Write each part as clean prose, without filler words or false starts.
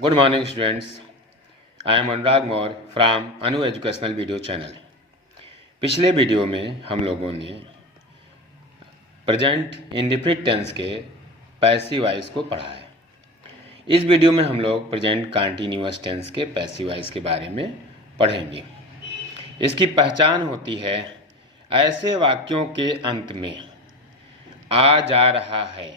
Good morning students. I am Anurag Maur from Anu Educational Video Channel. पिछले video में हम लोगों ने प्रेजेंट इंडेफिनिट टेंस के पैसिव वॉइस को पढ़ा है। इस वीडियो में हम लोग प्रेजेंट कंटीन्यूअस टेंस के पैसिव वॉइस के बारे में पढ़ेंगे। इसकी पहचान होती है ऐसे वाक्यों के अंत में आ जा रहा है,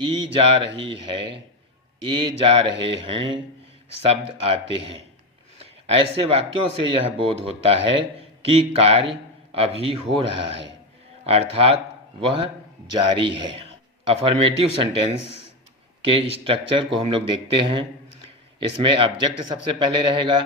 ई जा रही है, ए जा रहे हैं शब्द आते हैं। ऐसे वाक्यों से यह बोध होता है कि कार्य अभी हो रहा है, अर्थात वह जारी है। अफर्मेटिव सेंटेंस के स्ट्रक्चर को हम लोग देखते हैं। इसमें ऑब्जेक्ट सबसे पहले रहेगा,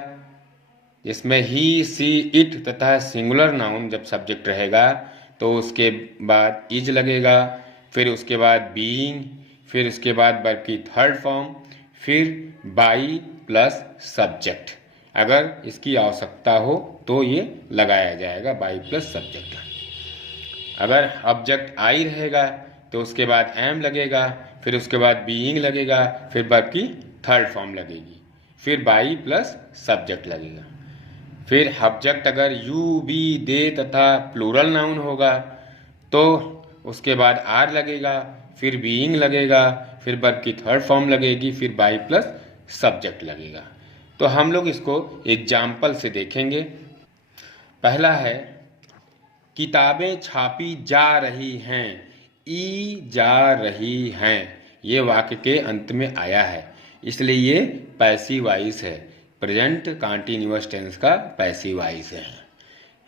जिसमें ही, सी, इट तथा सिंगुलर नाउन जब सब्जेक्ट रहेगा तो उसके बाद इज लगेगा, फिर उसके बाद बीइंग, फिर उसके बाद वर्ब की थर्ड फॉर्म, फिर बाई प्लस सब्जेक्ट। अगर इसकी आवश्यकता हो तो ये लगाया जाएगा बाई प्लस सब्जेक्ट। अगर ऑब्जेक्ट आई रहेगा तो उसके बाद एम लगेगा, फिर उसके बाद बीइंग लगेगा, फिर वर्ब की थर्ड फॉर्म लगेगी, फिर बाई प्लस सब्जेक्ट लगेगा। फिर ऑब्जेक्ट अगर यू, बी, दे तथा प्लूरल नाउन होगा तो उसके बाद आर लगेगा, फिर बीइंग लगेगा, फिर वर्ब की थर्ड फॉर्म लगेगी, फिर बाई प्लस सब्जेक्ट लगेगा। तो हम लोग इसको एग्जाम्पल से देखेंगे। पहला है किताबें छापी जा रही हैं, ई जा रही हैं। ये वाक्य के अंत में आया है, इसलिए ये पैसिव वॉइस है। प्रेजेंट कंटीन्यूअस टेंस का पैसिव वॉइस है।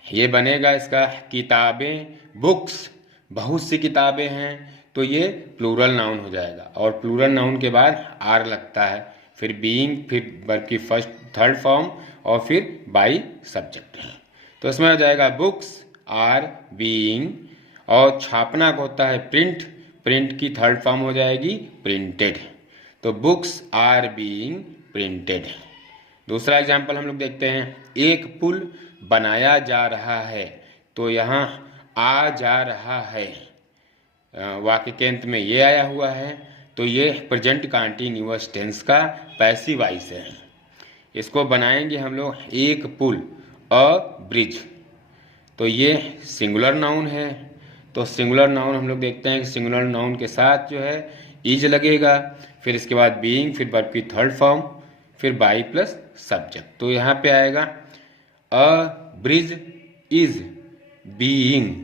ये बनेगा इसका किताबें, बुक्स, बहुत सी किताबें हैं, तो ये प्लूरल नाउन हो जाएगा और प्लूरल नाउन के बाद आर लगता है, फिर बीइंग, फिर वर्ब की फर्स्ट थर्ड फॉर्म और फिर बाई सब्जेक्ट। तो इसमें हो जाएगा बुक्स आर बीइंग, और छापना को होता है प्रिंट, प्रिंट की थर्ड फॉर्म हो जाएगी प्रिंटेड। तो बुक्स आर बीइंग प्रिंटेड। दूसरा एग्जाम्पल हम लोग देखते हैं, एक पुल बनाया जा रहा है, तो यहाँ आ जा रहा है वाक्य के अंत में ये आया हुआ है, तो ये प्रेजेंट कंटीन्यूअस टेंस का पैसिव वॉइस है। इसको बनाएंगे हम लोग, एक पुल, अ ब्रिज, तो ये सिंगुलर नाउन है। तो सिंगुलर नाउन हम लोग देखते हैं कि सिंगुलर नाउन के साथ जो है इज लगेगा, फिर इसके बाद बीइंग, फिर वर्ब की थर्ड फॉर्म, फिर बाई प्लस सब्जेक्ट। तो यहाँ पे आएगा अ ब्रिज इज बीइंग,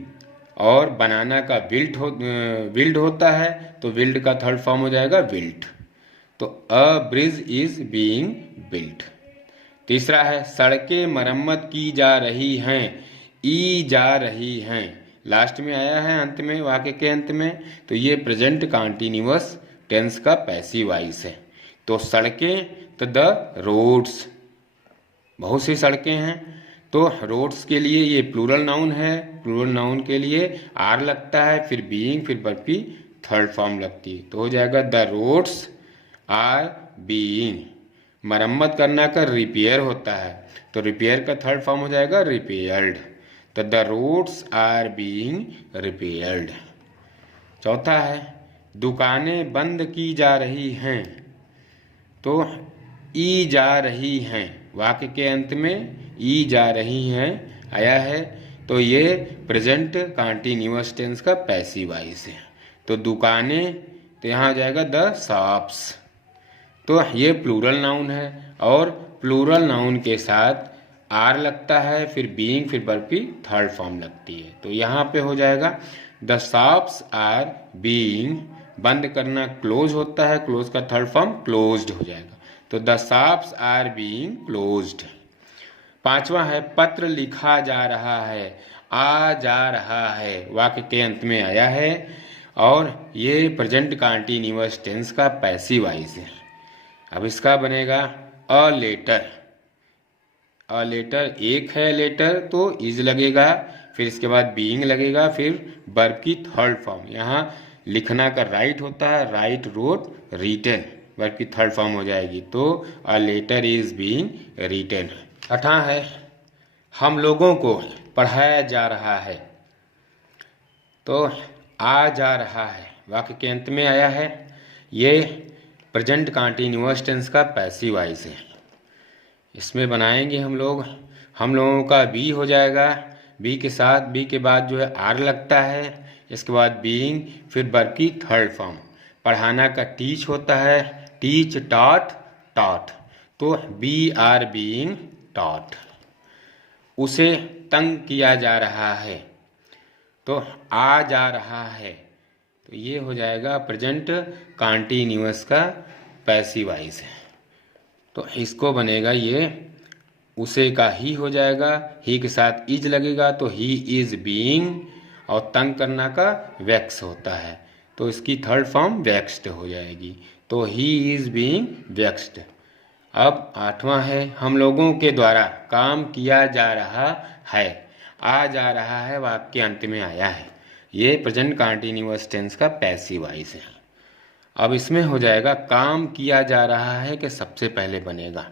और बनाना का विल्ड होता है, तो विल्ड का थर्ड फॉर्म हो जाएगा विल्ट। तो अ ब्रिज इज बीइंग बिल्ट। तीसरा है सड़कें मरम्मत की जा रही हैं, ई जा रही हैं, लास्ट में आया है अंत में, वाक्य के अंत में, तो ये प्रेजेंट कंटीन्यूअस टेंस का पैसिव वॉइस है। तो सड़कें, तो द रोड्स, बहुत सी सड़कें हैं, तो रोड्स के लिए ये प्लूरल नाउन है, प्लूरल नाउन के लिए आर लगता है, फिर बीइंग, फिर वर्ब की थर्ड फॉर्म लगती है, तो हो जाएगा द रोड्स आर बीइंग। मरम्मत करना का रिपेयर होता है, तो रिपेयर का थर्ड फॉर्म हो जाएगा रिपेयर्ड। तो the roads are being repaired. चौथा है दुकानें बंद की जा रही हैं, तो ई जा रही हैं, वाक्य के अंत में ई जा रही हैं आया है, तो ये प्रेजेंट कंटीन्यूअस टेंस का पैसिव वॉइस है। तो दुकानें, तो यहाँ आ जाएगा द शॉप्स, तो ये प्लूरल नाउन है और प्लूरल नाउन के साथ आर लगता है, फिर बीइंग, फिर वर्ब की थर्ड फॉर्म लगती है, तो यहाँ पे हो जाएगा द शॉप्स आर बीइंग, बंद करना क्लोज होता है, क्लोज का थर्ड फॉर्म क्लोज्ड हो जाएगा, तो the shops are being closed. पांचवा है पत्र लिखा जा रहा है, आ जा रहा है, वाक्य के अंत में आया है और ये प्रेजेंट कंटीन्यूअस टेंस का पैसिव वॉइस है। अब इसका बनेगा अ लेटर, अ लेटर, एक है लेटर तो इज लगेगा, फिर इसके बाद बीइंग लगेगा, फिर वर्ब की थर्ड फॉर्म, यहाँ लिखना का राइट होता है, राइट, रोट, रिटन, वर्ब की थर्ड फॉर्म हो जाएगी, तो a letter is being written. छठा है हम लोगों को पढ़ाया जा रहा है, तो आ जा रहा है, वाक्य के अंत में आया है, ये प्रेजेंट कंटीन्यूअस टेंस का पैसिव वॉइस है। इसमें बनाएंगे हम लोगों का बी हो जाएगा, बी के साथ बी के बाद जो है आर लगता है, इसके बाद बीइंग, फिर वर्ब की थर्ड फॉर्म। पढ़ाना का टीच होता है, टीच, टॉट, टॉट, तो बी आर बीइंग टॉट। उसे तंग किया जा रहा है, तो आ जा रहा है, तो ये हो जाएगा प्रेजेंट कंटीन्यूअस का पैसिव वॉइस है। तो इसको बनेगा ये उसे का ही हो जाएगा, ही के साथ इज लगेगा तो ही इज बीइंग, और तंग करना का वैक्स होता है तो इसकी थर्ड फॉर्म वैक्स्ड हो जाएगी, तो ही इज बीइंग वैक्स्ड। अब 8वां है, हम लोगों के द्वारा काम किया जा रहा है। आ जा रहा है वाक्य अंत में आया है, ये प्रेजेंट कंटीन्यूअस टेंस का पैसिव वॉइस है। अब इसमें हो जाएगा काम किया जा रहा है कि सबसे पहले बनेगा,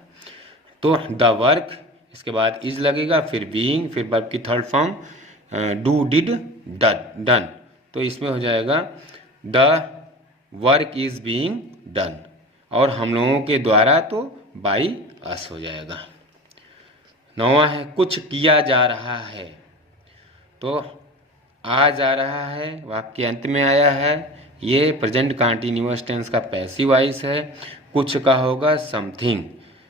तो द वर्क, इसके बाद इज लगेगा, फिर बीइंग, फिर वर्ब की third form do, did, done, तो इसमें हो जाएगा the work is being done, और हम लोगों के द्वारा तो बाई अस हो जाएगा। 9वां है कुछ किया जा रहा है, तो आ जा रहा है वाक्य अंत में आया है, ये प्रेजेंट कंटीन्यूअस टेंस का पैसिव वॉइस है। कुछ का होगा समथिंग,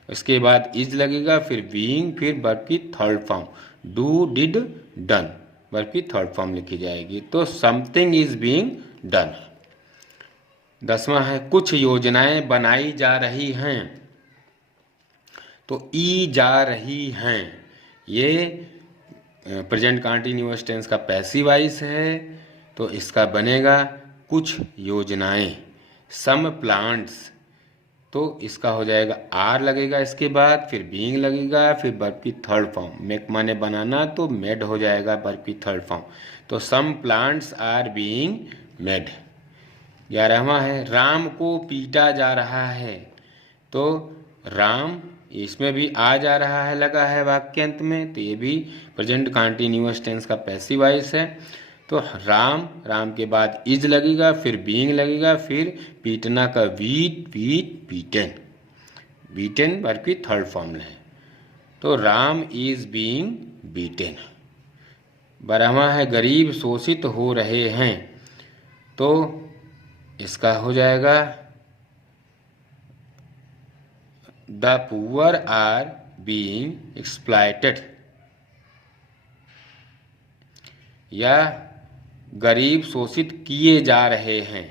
उसके बाद इज लगेगा, फिर बीइंग, फिर वर्ब की third form do, did, done, verb की थर्ड फॉर्म लिखी जाएगी, तो समथिंग इज बीइंग डन। 10वां है कुछ योजनाएं बनाई जा रही हैं, तो ई जा रही हैं, ये प्रेजेंट कंटीन्यूअस टेंस का पैसिव वॉइस है, तो इसका बनेगा कुछ योजनाएं। सम प्लांट्स, तो इसका हो जाएगा आर लगेगा, इसके बाद फिर बीइंग लगेगा, फिर वर्ब की थर्ड फॉर्म, मेक माने बनाना, तो मेड हो जाएगा वर्ब की थर्ड फॉर्म, तो some plants are being made. 11वां है राम को पीटा जा रहा है, तो राम, इसमें भी आ जा रहा है लगा है वाक्य अंत में, तो ये भी प्रेजेंट कंटीन्यूअस टेंस का पैसिव वॉइस है। तो राम, राम के बाद इज लगेगा, फिर बीइंग लगेगा, फिर पीटना का वीट, बीटन, बीटन वर्ब की थर्ड फॉर्म है, तो राम इज बीइंग बीटन। 12वां है गरीब शोषित हो रहे हैं, तो इसका हो जाएगा the poor are being exploited, या गरीब शोषित किए जा रहे हैं,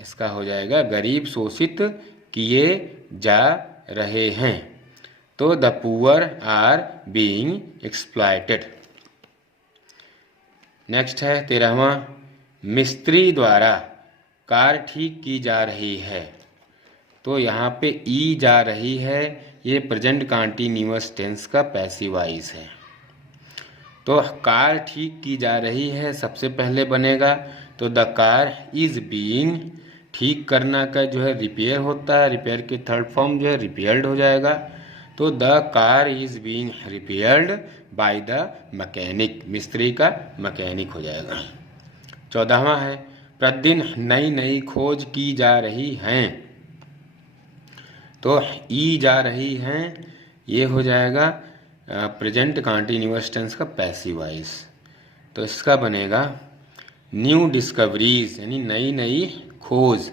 इसका हो जाएगा गरीब शोषित किए जा रहे हैं, तो the poor are being exploited. Next है 13वां मिस्त्री द्वारा कार ठीक की जा रही है, तो यहाँ पे ई जा रही है, ये प्रेजेंट कंटीन्यूअस टेंस का पैसिव वॉइस है। तो कार ठीक की जा रही है सबसे पहले बनेगा, तो द कार इज बीइंग, ठीक करना का जो है रिपेयर होता है, रिपेयर के थर्ड फॉर्म जो है रिपेयर्ड हो जाएगा, तो the car is being repaired by the mechanic, मिस्त्री का मैकेनिक हो जाएगा। 14वां है प्रतिदिन नई नई खोज की जा रही हैं, तो ई जा रही हैं, ये हो जाएगा प्रेजेंट कंटीन्यूअस टेंस का पैसिव वॉइस, तो इसका बनेगा न्यू डिस्कवरीज, यानी नई नई खोज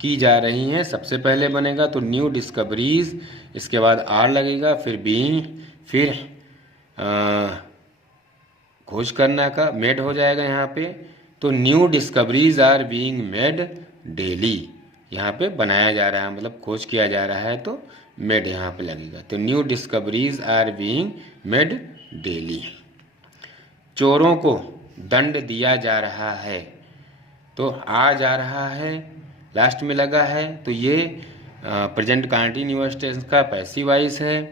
की जा रही हैं, सबसे पहले बनेगा तो न्यू डिस्कवरीज, इसके बाद आर लगेगा, फिर बीइंग, फिर खोज करना का मेड हो जाएगा यहाँ पे, तो new discoveries are being made daily, यहाँ पे बनाया जा रहा है मतलब खोज किया जा रहा है, तो मेड यहाँ पे लगेगा, तो new discoveries are being made daily. चोरों को दंड दिया जा रहा है, तो आ जा रहा है लास्ट में लगा है, तो ये प्रेजेंट कंटीन्यूअस टेंस का पैसिव वॉइस है,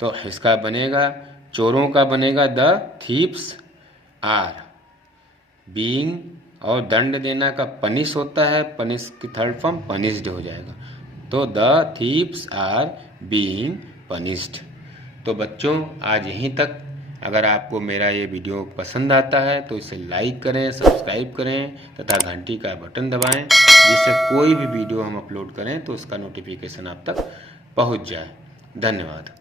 तो इसका बनेगा चोरों का बनेगा द थीप्स आर बीइंग, और दंड देना का पनिश होता है, पनिश की थर्ड फॉर्म पनिश्ड हो जाएगा, तो the thieves are being punished. तो बच्चों आज यहीं तक। अगर आपको मेरा ये वीडियो पसंद आता है तो इसे लाइक करें, सब्सक्राइब करें तथा घंटी का बटन दबाएं। जिससे कोई भी वीडियो हम अपलोड करें तो उसका नोटिफिकेशन आप तक पहुंच जाए। धन्यवाद।